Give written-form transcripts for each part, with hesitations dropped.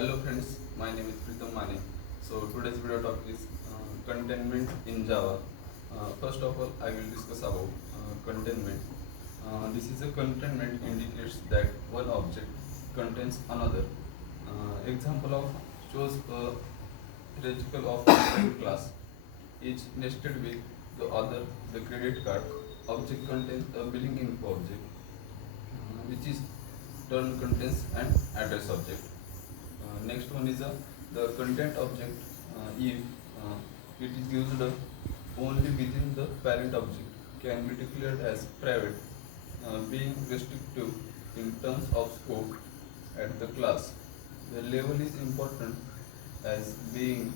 Hello friends, my name is Pritam Mane. So today's video topic is containment in Java. First of all, I will discuss about containment. This is a containment indicates that one object contains another. Example of shows a hierarchical of different class, each nested with the other. The credit card object contains a billing info object, which is turn contains an address object. Next one is the content object. If it is used only within the parent object, can be declared as private, being restrictive in terms of scope at the class. The level is important as being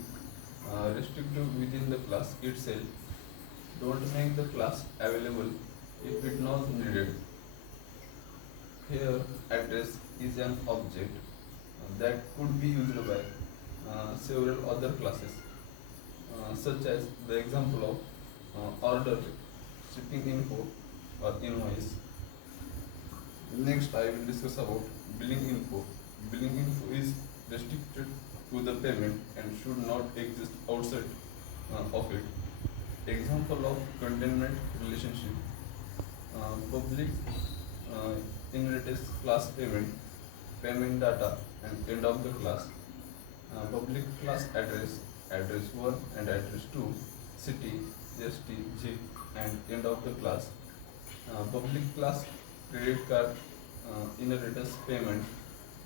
restrictive within the class itself. Don't make the class available if it not needed. Here, address is an object that could be used by several other classes, such as the example of order, shipping info, or invoice. Next, I will discuss about billing info. Billing info is restricted to the payment and should not exist outside of it. Example of containment relationship: public inheritance class payment data, and end of the class. Public class address 1 and address 2, city, ST, zip, and end of the class. Public class credit card inheritance payment,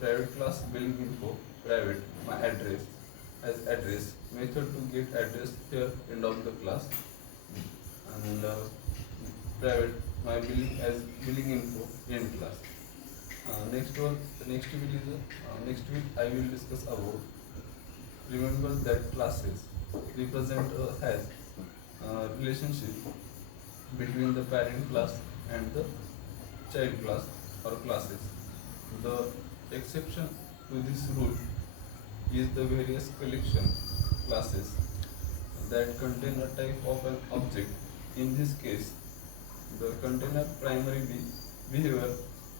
private class billing info, private my address as address, method to get address here, end of the class, and private my billing as billing info, end class. Next week I will discuss about. Remember that classes represent a has relationship between the parent class and the child class or classes. The exception to this rule is the various collection classes that contain a type of an object. In this case, the container primary behavior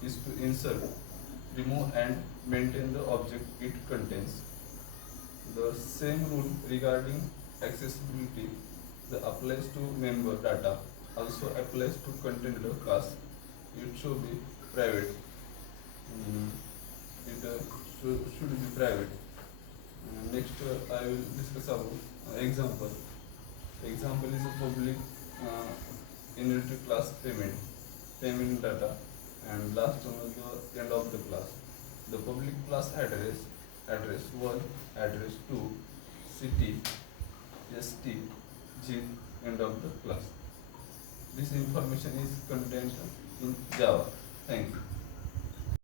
is to insert, remove, and maintain the object it contains. The same rule regarding accessibility that applies to member data also applies to container class. It should be private. It should be private. Next, I will discuss about example. Example is a public inherited class payment data, and last one is the end of the class. The public class address 1, address 2, city, ST, zip, end of the class. This information is contained in Java. Thank you.